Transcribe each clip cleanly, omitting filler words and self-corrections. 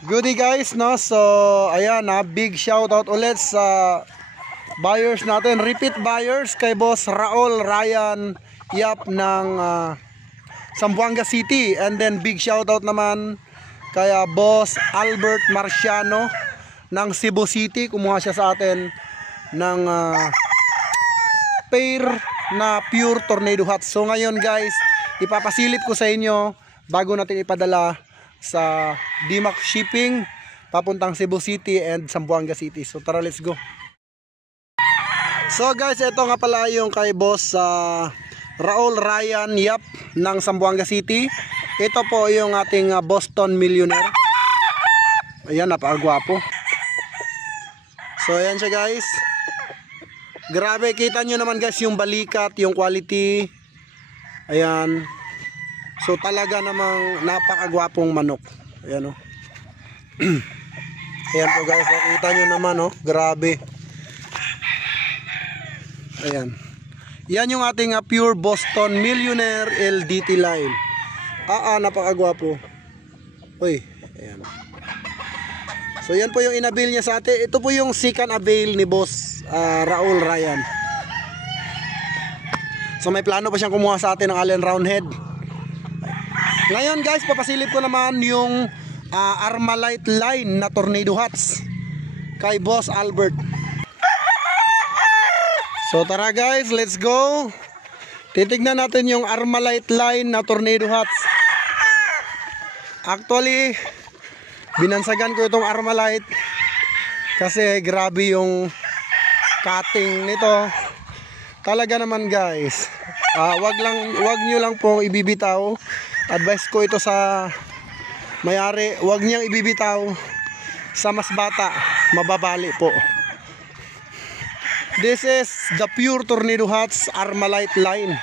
Goodie guys, no? So, ayan na, big shoutout ulit sa buyers natin, repeat buyers kay Boss Raul Ryan Yap ng Zamboanga City. And then big shoutout naman kay Boss Albert Marciano ng Cebu City. Kumuha siya sa atin ng pair na pure tornado hats. So ngayon guys, ipapasilip ko sa inyo bago natin ipadala sa DMAC shipping papuntang Cebu City and Zamboanga City. So tara, let's go. So guys, ito nga pala yung kay Boss Raul Ryan Yap ng Zamboanga City. Ito po yung ating Boston Millionaire. Ayan, napakagwapo. So ayan siya guys. Grabe, kita nyo naman guys yung balikat, yung quality. Ayan. So talaga namang napakagwapong manok. Ayan o. Ayan po guys, nakita nyo naman o. Grabe. Ayan. Yan yung ating pure Boston Millionaire LDT line. Napakagwapo. Uy, ayan. So yan po yung inabil niya sa atin. Ito po yung second avail ni Boss Raul Ryan. So may plano pa siyang kumuha sa atin ng Allen Roundhead. Ngayon guys, papasilip ko naman yung Armalite line na tornado hats kay Boss Albert. So tara guys, let's go. Titignan natin yung Armalite line na tornado hats. Actually, binansagan ko itong Armalite kasi grabe yung cutting nito. Talaga naman guys, wag nyo lang pong ibibitaw. Advice ko ito sa may-ari, wag niyang ibibitaw sa mas bata, mababali po. This is the pure tornado hats Armalite line.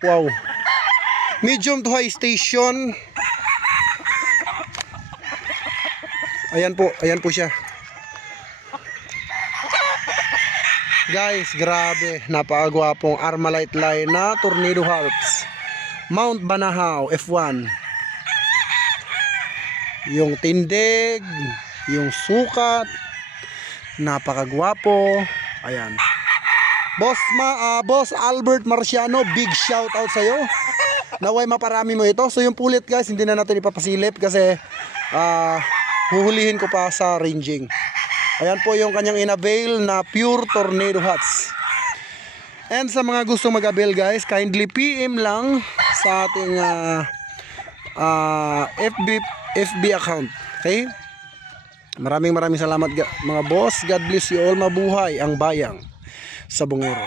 Wow. Medium to high station. Ayan po siya. Guys, grabe, napakagwapong Armalite line na tornado hats. Mount Banahaw F1. Yung tindig, yung sukat, napakagwapo. Ayan. Boss Albert Marciano, big shout out sa iyo. Naway maparami mo ito. So yung pulit guys, hindi na natin ipapasilip kasi huhulihin ko pa sa ranging. Ayan po yung kanyang inavail na pure tornado hats. And sa mga gusto mag-avail guys, kindly PM lang sa ating FB account. Okay? Maraming salamat mga boss. God bless you all. Mabuhay ang bayang sa Bungero.